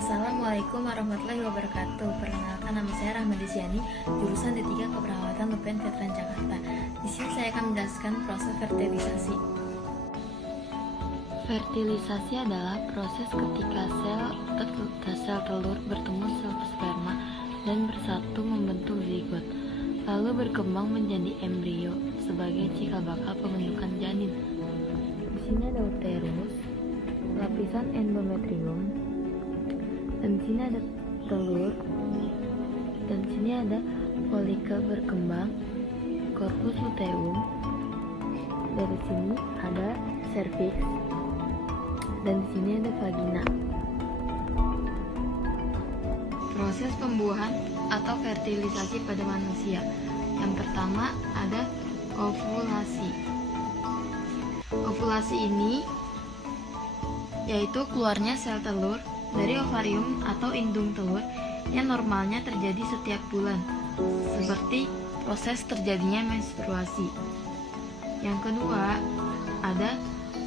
Assalamualaikum warahmatullahi wabarakatuh. Perkenalkan, nama saya Rahmadi Ziani, jurusan D3 Keperawatan UPN Veteran Jakarta. Di sini saya akan menjelaskan proses fertilisasi. Fertilisasi adalah proses ketika sel telur bertemu sel sperma dan bersatu membentuk zigot, lalu berkembang menjadi embrio sebagai cikal bakal pembentukan janin. Di sini ada uterus, lapisan endometrium, dan di sini ada telur, dan di sini ada folikel berkembang, corpus luteum. Dari sini ada cervix, dan di sini ada vagina. Proses pembuahan atau fertilisasi pada manusia. Yang pertama ada ovulasi. Ovulasi ini yaitu keluarnya sel telur dari ovarium atau indung telur yang normalnya terjadi setiap bulan, seperti proses terjadinya menstruasi. Yang kedua ada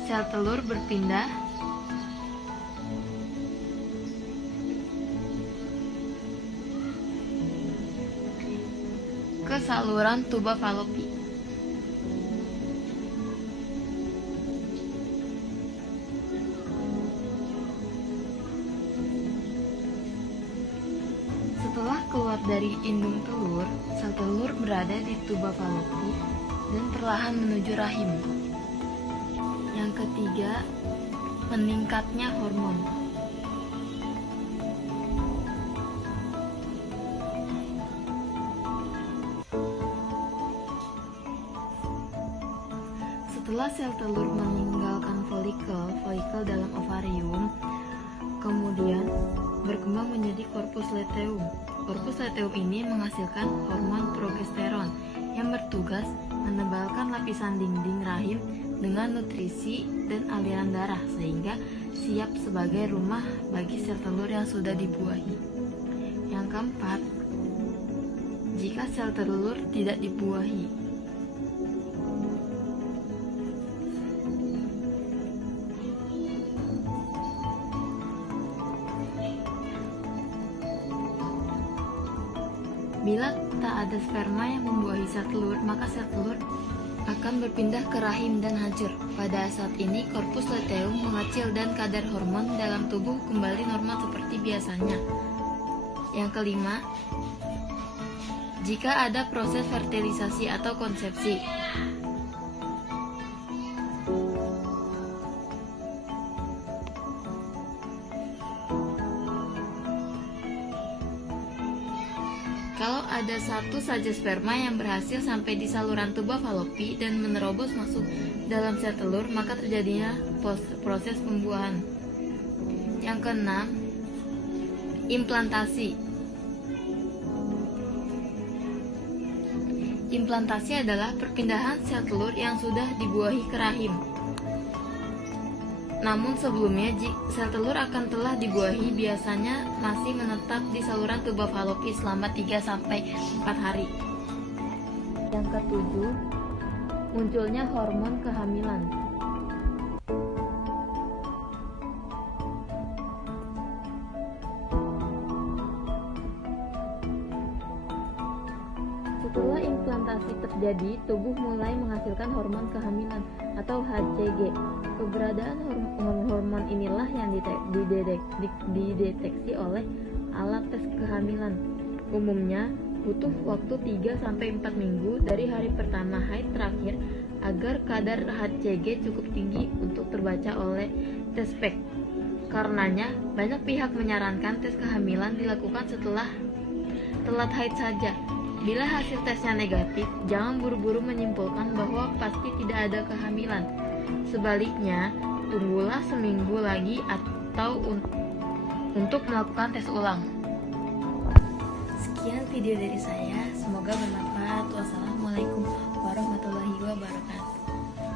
sel telur berpindah ke saluran tuba falopi. Setelah keluar dari indung telur, sel telur berada di tuba falopi dan perlahan menuju rahim. Yang ketiga, meningkatnya hormon. Setelah sel telur meninggalkan folikel dalam ovarium, kemudian berkembang menjadi corpus luteum. Corpus luteum ini menghasilkan hormon progesteron yang bertugas menebalkan lapisan dinding rahim dengan nutrisi dan aliran darah sehingga siap sebagai rumah bagi sel telur yang sudah dibuahi. Yang keempat, jika sel telur tidak dibuahi, bila tak ada sperma yang membuahi sel telur, maka sel telur akan berpindah ke rahim dan hancur. Pada saat ini, corpus luteum mengecil dan kadar hormon dalam tubuh kembali normal seperti biasanya. Yang kelima, jika ada proses fertilisasi atau konsepsi. Kalau ada satu saja sperma yang berhasil sampai di saluran tuba falopi dan menerobos masuk dalam sel telur, maka terjadinya proses pembuahan. Yang keenam, implantasi. Implantasi adalah perpindahan sel telur yang sudah dibuahi ke rahim. Namun sebelumnya, sel telur akan telah dibuahi biasanya masih menetap di saluran tuba falopi selama 3-4 hari. Yang ketujuh, munculnya hormon kehamilan. Setelah implantasi terjadi, tubuh mulai menghasilkan hormon kehamilan atau HCG. Keberadaan hormon inilah yang dideteksi oleh alat tes kehamilan. Umumnya butuh waktu 3-4 minggu dari hari pertama haid terakhir agar kadar HCG cukup tinggi untuk terbaca oleh tes PEG. Karenanya, banyak pihak menyarankan tes kehamilan dilakukan setelah telat haid saja. Bila hasil tesnya negatif, jangan buru-buru menyimpulkan bahwa pasti tidak ada kehamilan. Sebaliknya, tunggulah seminggu lagi atau untuk melakukan tes ulang. Sekian video dari saya, semoga bermanfaat. Wassalamualaikum warahmatullahi wabarakatuh.